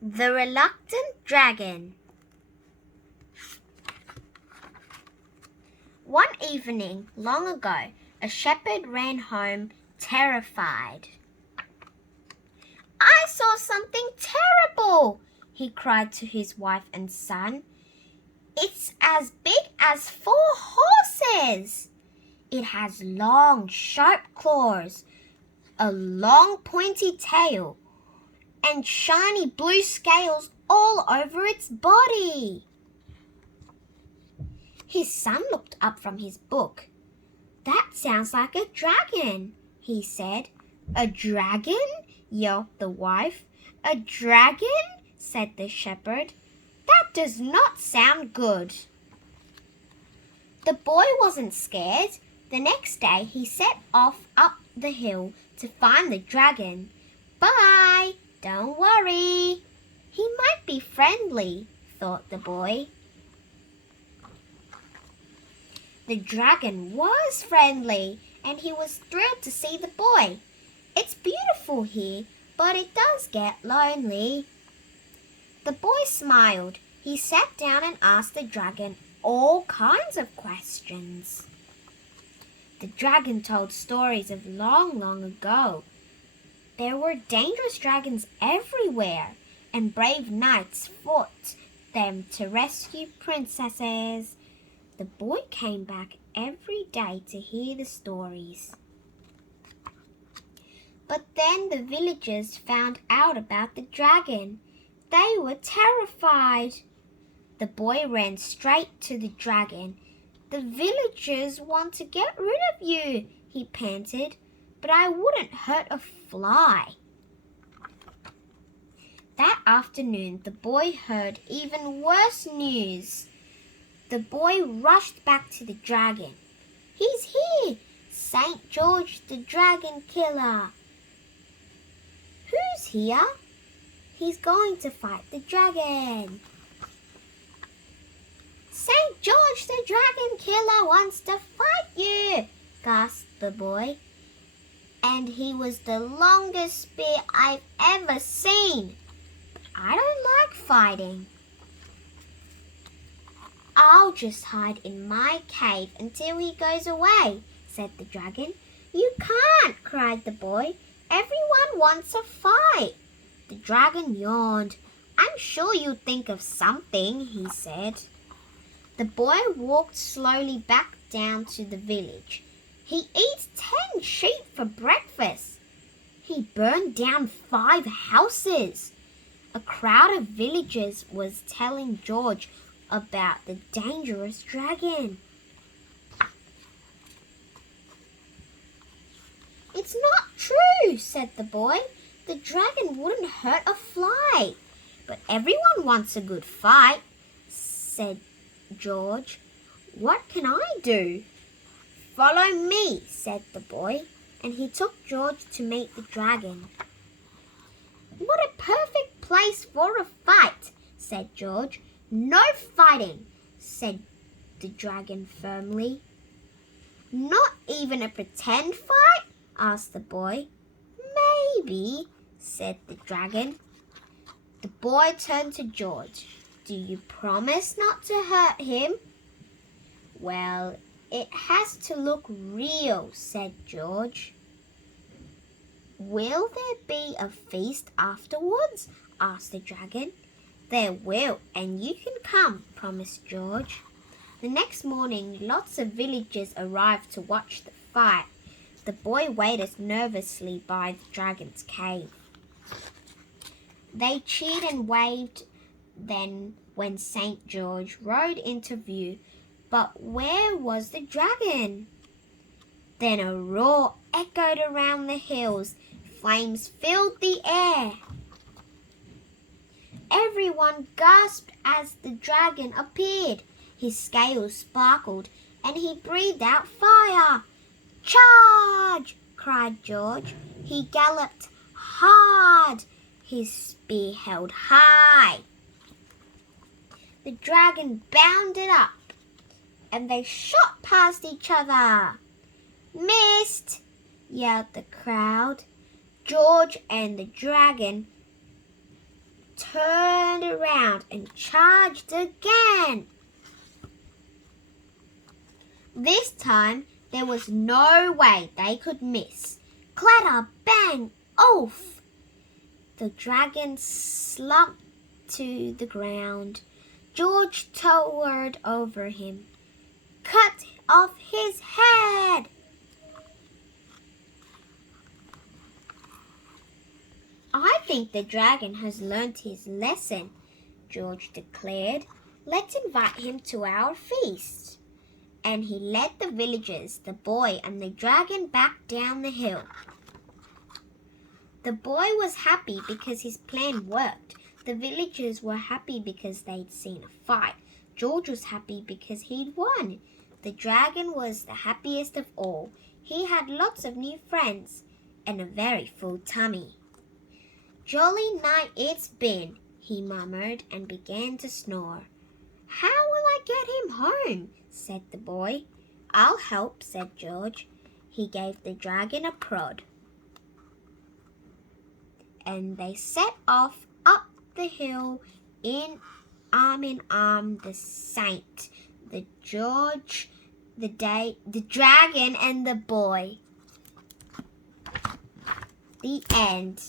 The Reluctant Dragon. One evening, long ago, a shepherd ran home terrified. "I saw something terrible," he cried to his wife and son. "It's as big as 4 horses. It has long, sharp claws, a long, pointy tail, and shiny blue scales all over its body." His son looked up from his book. "That sounds like a dragon," he said. "A dragon?" yelled the wife. "A dragon?" said the shepherd. "That does not sound good." The boy wasn't scared. The next day he set off up the hill to find the dragon. "Bye, don't worry. He might be friendly," thought the boy. The dragon was friendly, and he was thrilled to see the boy. "It's beautiful here, but it does get lonely." The boy smiled. He sat down and asked the dragon all kinds of questions. The dragon told stories of long, long ago. There were dangerous dragons everywhere, and brave knights fought them to rescue princesses. The boy came back every day to hear the stories. But then the villagers found out about the dragon. They were terrified. The boy ran straight to the dragon. "The villagers want to get rid of you," he panted, "but I wouldn't hurt a fly." That afternoon, the boy heard even worse news. The boy rushed back to the dragon. "He's here! St. George the Dragon Killer." "Who's here?" "He's going to fight the dragon." "St. George the Dragon Killer wants to fight you," gasped the boy. "And he was the longest spear I've ever seen. But I don't like fighting." "I'll just hide in my cave until he goes away," said the dragon. "You can't," cried the boy. "Everyone wants a fight." The dragon yawned. "I'm sure you'll think of something," he said. The boy walked slowly back down to the village. "He eats 10 sheep for breakfast. He burned down 5 houses." A crowd of villagers was telling George about the dangerous dragon. "It's not true," said the boy. "The dragon wouldn't hurt a fly." "But everyone wants a good fight," said George. "What can I do?" "Follow me," said the boy, and he took George to meet the dragon. "What a perfect place for a fight," said George. "No fighting," said the dragon firmly. "Not even a pretend fight?" asked the boy. "Maybe," said the dragon. The boy turned to George. "Do you promise not to hurt him?" "Well, it has to look real," said George. "Will there be a feast afterwards?" asked the dragon. "There will, and you can come," promised George. The next morning, lots of villagers arrived to watch the fight. The boy waited nervously by the dragon's cave. They cheered and waved then when St. George rode into view. But where was the dragon? Then a roar echoed around the hills. Flames filled the air. Everyone gasped as the dragon appeared. His scales sparkled and he breathed out fire. "Charge!" cried George. He galloped hard, his spear held high. The dragon bounded up and they shot past each other. "Missed!" yelled the crowd. George and the dragon turned around and charged again. This time, there was no way they could miss. Clatter, bang, oof! The dragon slumped to the ground. George towered over him. Cut off his head! I think the dragon has learnt his lesson, George declared. Let's invite him to our feast. And he led the villagers, the boy and the dragon back down the hill. The boy was happy because his plan worked. The villagers were happy because they'd seen a fight. George was happy because he'd won. The dragon was the happiest of all. He had lots of new friends and a very full tummy. Jolly night it's been, he murmured and began to snore. How will I get him home? Said the boy. I'll help, said George. He gave the dragon a prod. And they set off up the hill in arm, the saint, the George, the dragon and the boy. The end.